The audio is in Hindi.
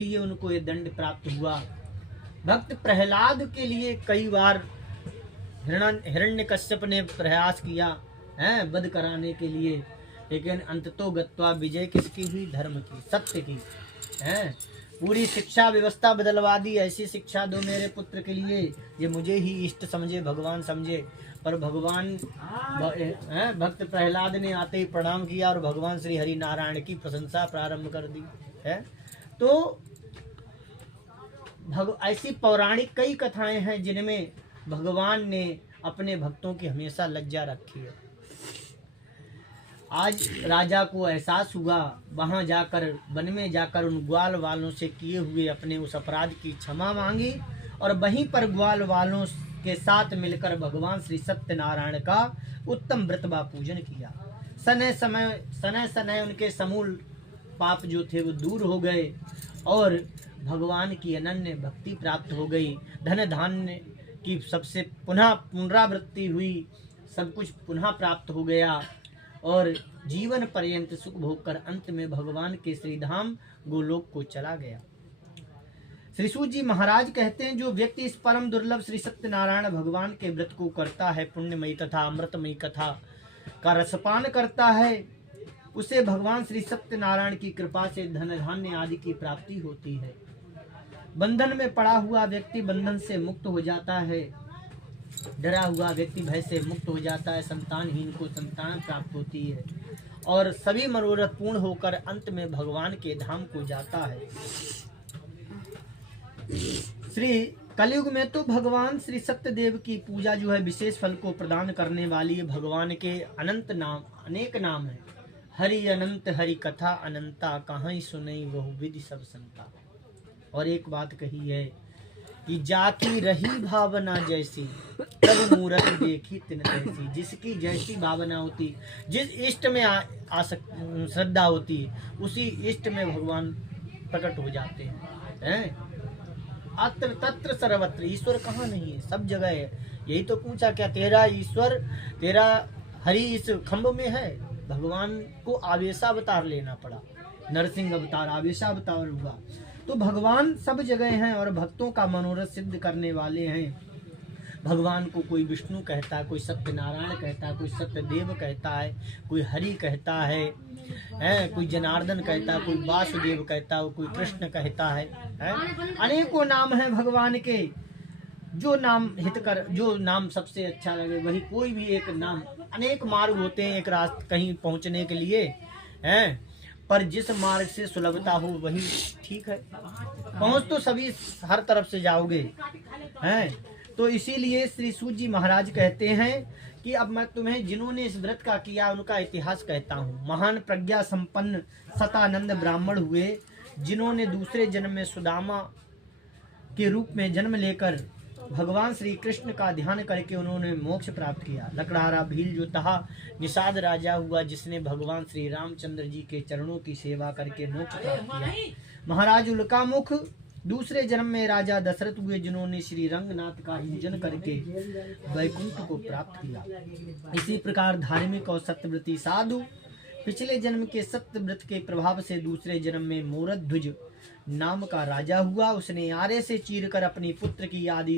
लिए उनको ये दंड प्राप्त हुआ। भक्त प्रहलाद के लिए कई बार हिरण्यकश्यप ने प्रयास किया है वध कराने के लिए, लेकिन अंततो गत्वा विजय किसकी हुई? धर्म की, सत्य की है। पूरी शिक्षा व्यवस्था बदलवा दी। ऐसी शिक्षा दो मेरे पुत्र के लिए ये मुझे ही इष्ट समझे, भगवान समझे। पर भगवान भक्त प्रहलाद ने आते ही प्रणाम किया और भगवान श्री हरि नारायण की प्रशंसा प्रारंभ कर दी है। तो ऐसी पौराणिक कई कथाएं हैं जिनमें भगवान ने अपने भक्तों की हमेशा लज्जा रखी है। आज राजा को एहसास हुआ, वहां जाकर वन में जाकर उन ग्वाल वालों से किए हुए अपने उस अपराध की क्षमा मांगी और वहीं पर ग्वाल वालों के साथ मिलकर भगवान श्री सत्यनारायण का उत्तम व्रतवा पूजन किया। सने समय उनके समूल पाप जो थे वो दूर हो गए और भगवान की अनन्य भक्ति प्राप्त हो गई। धन धान्य की सबसे पुनः पुनरावृत्ति हुई, सब कुछ पुनः प्राप्त हो गया और जीवन पर्यंत सुख भोग कर अंत में भगवान के श्रीधाम गोलोक को चला गया। श्री सूत जी महाराज कहते हैं, जो व्यक्ति इस परम दुर्लभ श्री सत्यनारायण भगवान के व्रत को करता है, पुण्यमयी तथा अमृतमयी कथा का रसपान करता है, उसे भगवान श्री सत्यनारायण की कृपा से धन धान्य आदि की प्राप्ति होती है। बंधन में पड़ा हुआ व्यक्ति बंधन से मुक्त हो जाता है, डरा हुआ व्यक्ति भय से मुक्त हो जाता है, संतानहीन को संतान प्राप्त होती है और सभी मनोरथ पूर्ण होकर अंत में भगवान के धाम को जाता है। श्री कलयुग में तो भगवान श्री सत्यदेव की पूजा जो है विशेष फल को प्रदान करने वाली है। भगवान के अनंत नाम, अनेक नाम है। हरि अनंत हरि कथा अनंता, कहाँ सुनई बहु विधि सब संता। और एक बात कही है कि जाकी रही भावना जैसी, तब मूरत देखी तिन तैसी। जिसकी जैसी भावना होती, जिस इष्ट में श्रद्धा होती है, उसी इष्ट में भगवान प्रकट हो जाते हैं। अत्र तत्र सर्वत्र, ईश्वर कहाँ नहीं है, सब जगह है। यही तो पूछा, क्या तेरा ईश्वर, तेरा हरि इस खम्भ में है? भगवान को आवेशावतार लेना पड़ा, नरसिंह अवतार आवेशावतार हुआ। तो भगवान सब जगह हैं और भक्तों का मनोरथ सिद्ध करने वाले हैं। भगवान को कोई विष्णु कहता है, कोई सत्यनारायण कहता है, कोई सत्यदेव कहता है, कोई हरि कहता है, कोई जनार्दन कहता है, कोई वासुदेव कहता है, कोई कृष्ण कहता है। अनेकों नाम हैं भगवान के। जो नाम हितकर, जो नाम सबसे अच्छा लगे वही, कोई भी एक नाम। अनेक मार्ग होते हैं एक रास्ते कहीं पहुंचने के लिए, पर जिस मार्ग से सुलभता हो वही ठीक है। पहुंच तो सभी हर तरफ से जाओगे, तो इसीलिए श्री सूत जी महाराज कहते हैं कि अब मैं तुम्हें जिन्होंने इस व्रत का किया उनका इतिहास कहता हूँ। महान प्रज्ञा संपन्न सतानंद ब्राह्मण हुए, जिन्होंने दूसरे जन्म में सुदामा के रूप में जन्म लेकर भगवान श्री कृष्ण का ध्यान करके उन्होंने मोक्ष प्राप्त किया। लकड़हारा भील जो था निषाद राजा हुआ, जिसने भगवान श्री रामचंद्र जी के चरणों की सेवा करके मोक्ष प्राप्त किया। महाराज उल्कामुख दूसरे जन्म में राजा दशरथ हुए, जिन्होंने श्री रंगनाथ का पूजन करके वैकुंठ को प्राप्त किया। इसी प्रकार धार्मिक और सत्यव्रती साधु पिछले जन्म के सत्यव्रत के प्रभाव से दूसरे जन्म में मोरध्वज नाम का राजा हुआ। उसने आरे से चीरकर अपनी पुत्र की आदि